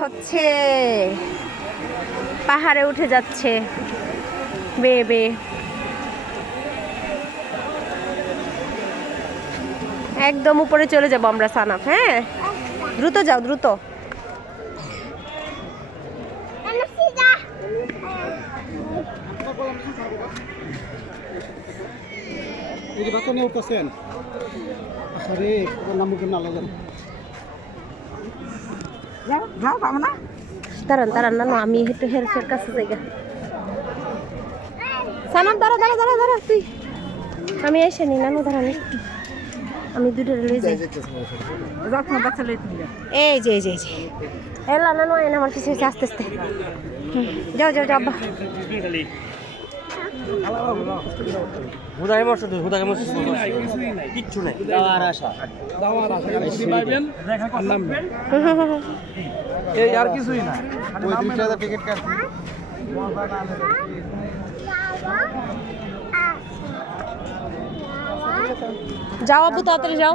হচ্ছে, পাহাড়ে উঠে যাচ্ছে, বেয়ে বেয়ে। একদম উপরে চলে যাব আমরা, সানাফ হ্যাঁ? দ্রুত যাও, দ্রুত। উঠতেছেন। আরে ওর না লাগান দাঁড়ান দাঁড়ান না আমি একটু হেলথের কাছে জায়গা সানাম দাঁড়া দাঁড়া দাঁড়া দাঁড়া তুই। আমি এসে নি নানু দাঁড়ান একটু। আমি দুটো লই যাই। এই যে এই যে এই যে। এলা নানু এনে আমার কিছু আস্তে আস্তে। যাও যাও যাও আব্বা। হুদায় মরছে তুই হুদায় মরছিস কিচ্ছু নাই। দাওয়ার আশা। দাওয়ার আশা। পাইবেন আর এই আর কিছুই না পঁয়ত্রিশ হাজার টিকিট কাটছি। যাও আপু তাড়াতাড়ি যাও।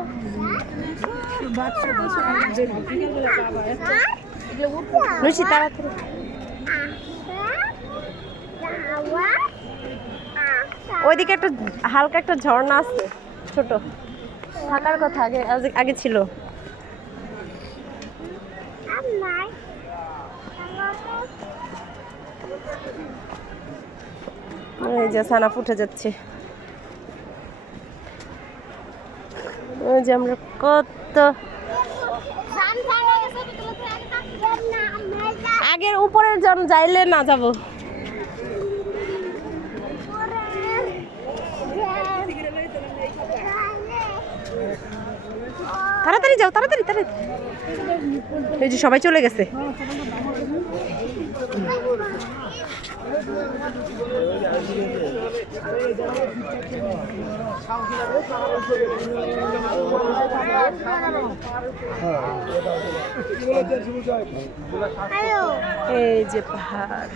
তাড়াতাড়ি। ওইদিকে একটা হালকা একটা ঝর্ণা আছে, ছোট। থাকার কথা আগে আগে- ছিল। এই যে সানা ফুটে যাচ্ছে। ওই যে আমরা কত আগের উপরের জন যাইলে না যাব তাড়াতাড়ি যাও তাড়াতাড়ি তাড়াতাড়ি। এই যে সবাই চলে গেছে। এই যে পাহাড়।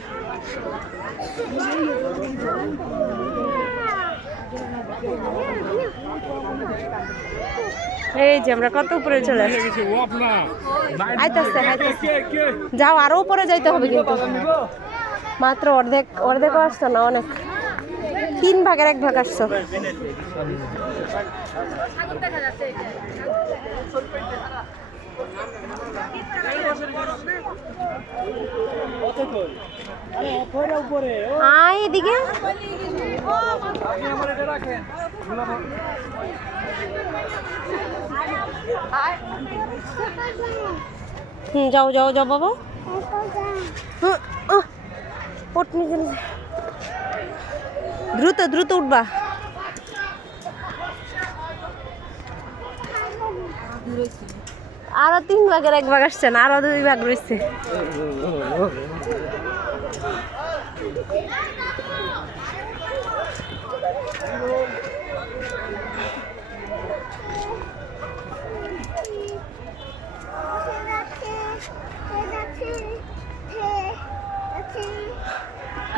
এই যে আমরা কত উপরে চলে আসছি। যাও, আরও উপরে যাইতে হবে কিন্তু। মাত্র অর্ধেক অর্ধেক আসছো না, অনেক। তিন ভাগের এক ভাগ আসছো। এদিকে। যাও যাও যাও বাবা। দ্রুত দ্রুত উঠবা। আরও তিন ভাগের এক ভাগ আসছে না, আরও দুই ভাগ রয়েছে।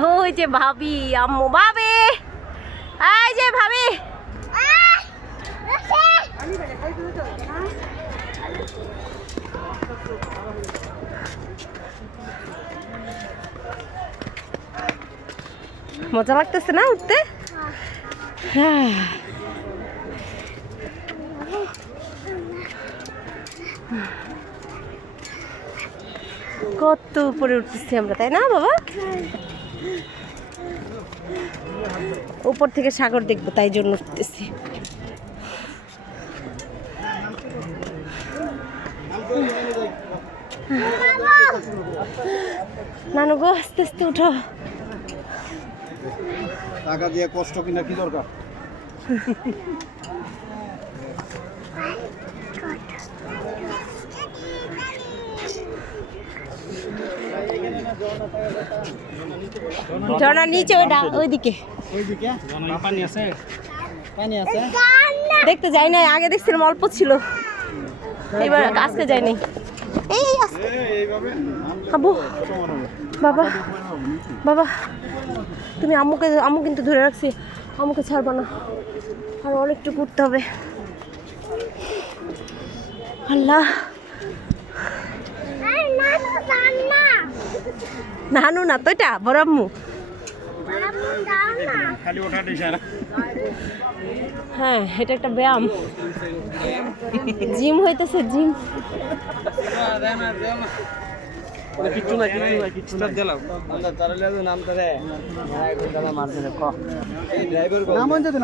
ওই যে ভাবি, আম্মু, ভাবি! এই যে ভাবি! মজা লাগতেছে না উঠতে? কত উপরে উঠতেছি আমরা, তাই না বাবা? উপর থেকে সাগর দেখব, তাই জন্য উঠতেছি। নানু গো আস্তে আস্তে উঠো। টাকা দিয়ে কষ্ট কিনা কি দরকার? ঝর্ণার নিচে ওইটা ওইদিকে। ওইদিকে? পানি আছে? পানি আছে? দেখতে যাই নাই আগে দেখছিলাম অল্প ছিল। এবার আজকে যাই নাই। এই আবু বাবা বাবা তুমি আম্মুকে আম্মু কিন্তু ধরে রাখছি আম্মুকে ছাড়বা না। আর অনেকটু করতে হবে। আল্লাহ। নানু না। তো এটা বড় আম্মু। হ্যাঁ এটা একটা ব্যায়াম। জিম হইতেছে জিম। নাম না যাবে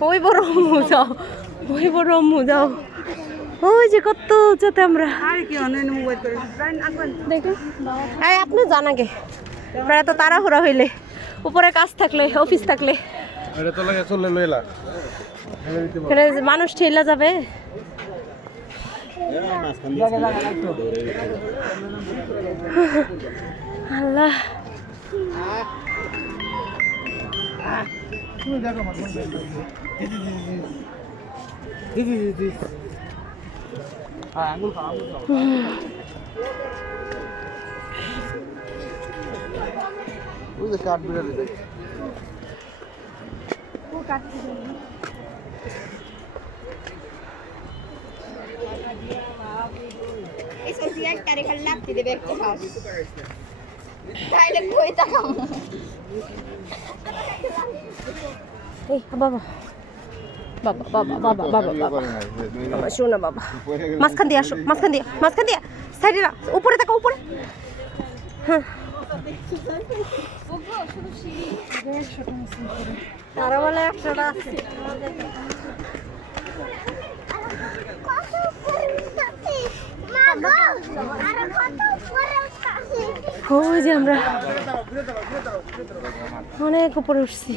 ওই বড় আম্মু যাও। ওই বড় আম্মু যাও। ওই যে কত উঁচাতে আমরা। দেখুন এই আপনি যান আগে। প্রায় তো তাড়াহুড়া হইলে। উপরে কাজ থাকলে অফিস থাকলে। এটা তো লাগে চলে লইলা এখানে যে মানুষ ঠেলা যাবে। আল্লাহ। হ্যাঁ আঙ্গুল খাও আঙ্গুল খাও ওই যে কাঠ বিড়ালি দেখ Eso sí, el cari con lápiz de ver qué pasa. Dale, cuenta, vamos. এই বাবা। বাবা বাবা বাবা বাবা বাবা। বাবা শোনো বাবা। মাঝখান দিয়ে আসো মাঝখান দিয়ে মাঝখান দিয়ে। সাইডে না উপরে থাকো উপরে। হ্যাঁ। তারা বলে একশোটা আছে। যে আমরা অনেক উপরে উঠছি।